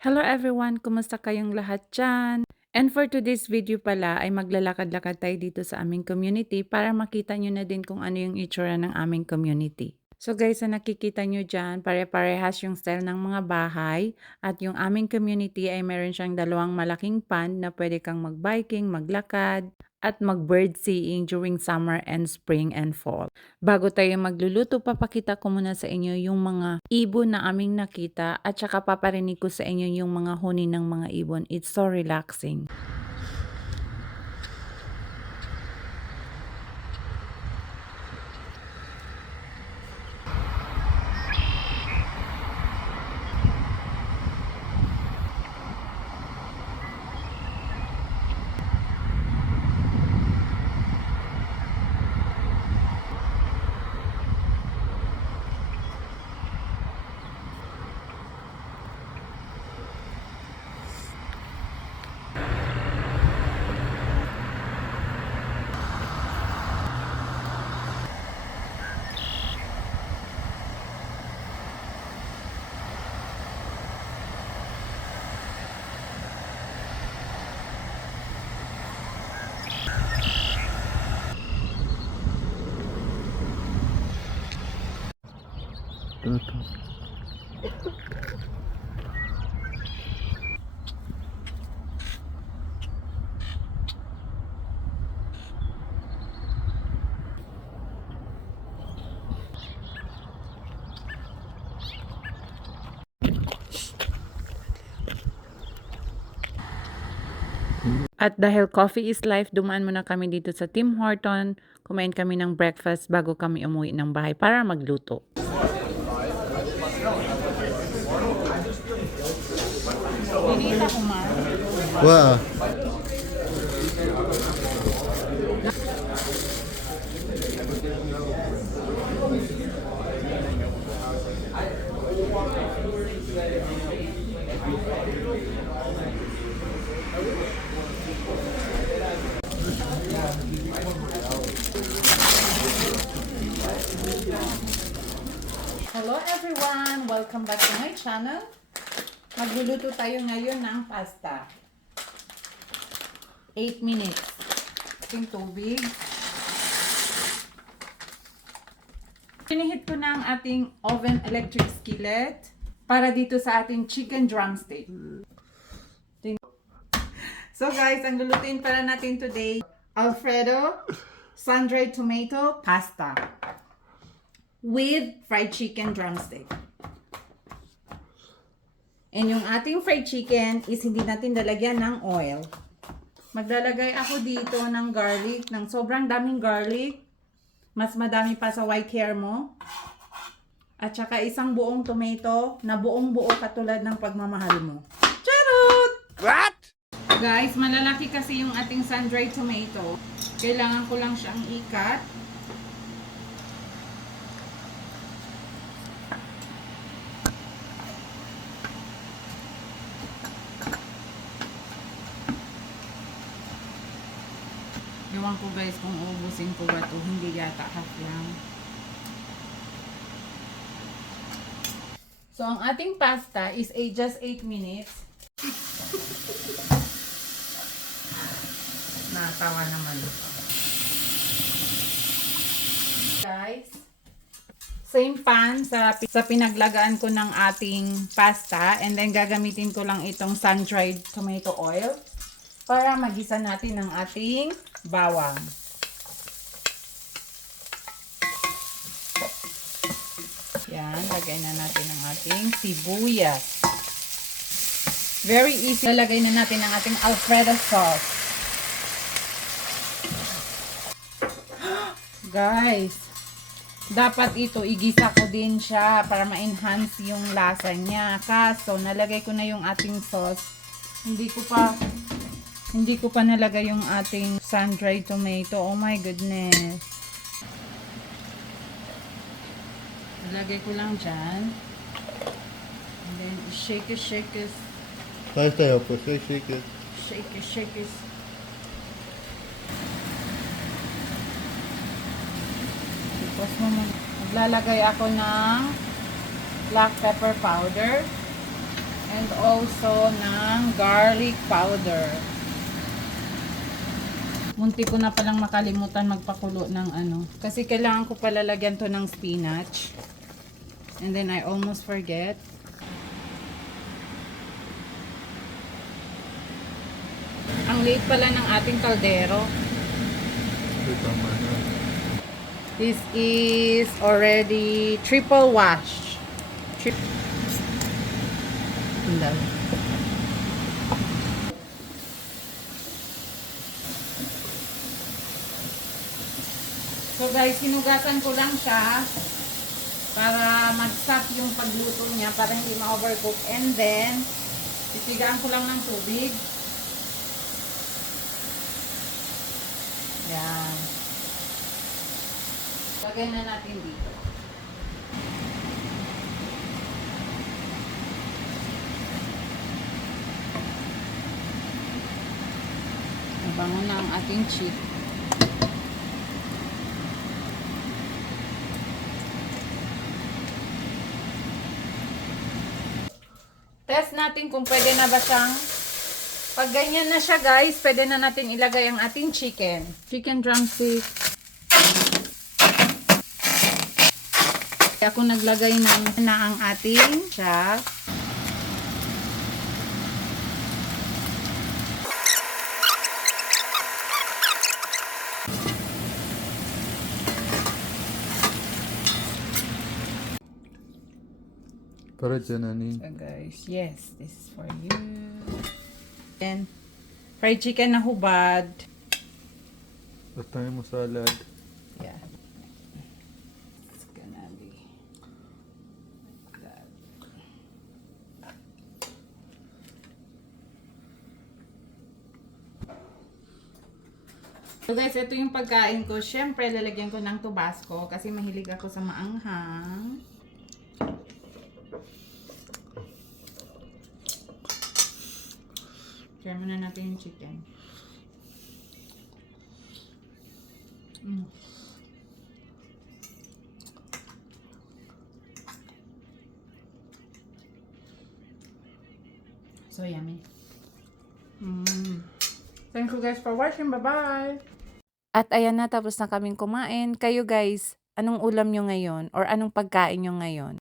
Hello everyone! Kumusta kayong lahat dyan? And for today's video pala ay maglalakad-lakad tayo dito sa aming community para makita nyo na din kung ano yung itsura ng aming community. So guys, sa nakikita nyo dyan, pare-parehas yung style ng mga bahay at yung aming community ay meron siyang dalawang malaking pond na pwede kang mag-biking, maglakad, at mag-bird seeing during summer and spring and fall. Bago tayo magluluto, papakita ko muna sa inyo yung mga ibon na aming nakita at saka paparinig ko sa inyo yung mga huni ng mga ibon. It's so relaxing. At dahil coffee is life, dumaan muna kami dito sa Tim Horton. Kumain kami ng breakfast bago kami umuwi ng bahay para magluto. Binita ko man. Wow. Hello everyone! Welcome back to my channel. Magluluto tayo ngayon ng pasta. 8 minutes. Yung tubig. Pinihit ko na ang ating oven electric skillet para dito sa ating chicken drumstick. So guys, ang lulutuin para natin today, Alfredo sun-dried tomato pasta with fried chicken drumstick. And yung ating fried chicken is hindi natin lalagyan ng oil. Maglalagay ako dito ng garlic, ng sobrang daming garlic. Mas madami pa sa white hair mo. At saka isang buong tomato na buong buo katulad ng pagmamahal mo. Charot! What? Guys, malalaki kasi yung ating sun-dried tomato. Kailangan ko lang siyang ikat. Ewan ko guys kung uubusin ko ba ito. Hindi yata, half lang. So, ang ating pasta is just 8 minutes. Natawa naman. Guys, same pan sa pinaglagaan ko ng ating pasta. And then, gagamitin ko lang itong sun-dried tomato oil para magisa natin ang ating bawang. Yan, lagay na natin ang ating sibuyas. Very easy. Lalagay na natin ang ating Alfredo sauce. Guys, dapat ito igisa ko din siya para ma-enhance yung lasa niya. Kaso, nalagay ko na yung ating sauce. Hindi ko pa nalagay yung ating sun-dried tomato. Oh my goodness. Nalagay ko lang dyan. And then, shake it. Stay up, shake it. Shake it. Tapos maglalagay ako ng black pepper powder. And also ng garlic powder. Munti ko na palang makalimutan magpakulo ng ano. Kasi kailangan ko pala lagyan to ng spinach. And then I almost forget. Ang liit pala ng ating kaldero. This is already triple wash. Ang dami. So guys, hinugasan ko lang siya para mag-stop yung pagluto niya para hindi ma-overcook. And then, titigaan ko lang ng tubig. Yan. Lagay na natin dito. Nabango na ang ating chicken. Test natin kung pwede na ba siyang, pag ganyan na siya guys, pwede na natin ilagay ang ating chicken. Chicken drumstick. Ako naglagay na ang ating siya. Para dyan, Ani. So guys, yes, this is for you. Then, fried chicken na hubad. Tapos tayo mo salad. Yeah. It's gonna be like that. So guys, ito yung pagkain ko. Siyempre, lalagyan ko ng Tabasco kasi mahilig ako sa maanghang. Share muna natin yung chicken. So yummy. Thank you guys for watching. Bye-bye! At ayan na, tapos na kaming kumain. Kayo guys, anong ulam nyo ngayon? Or anong pagkain nyo ngayon?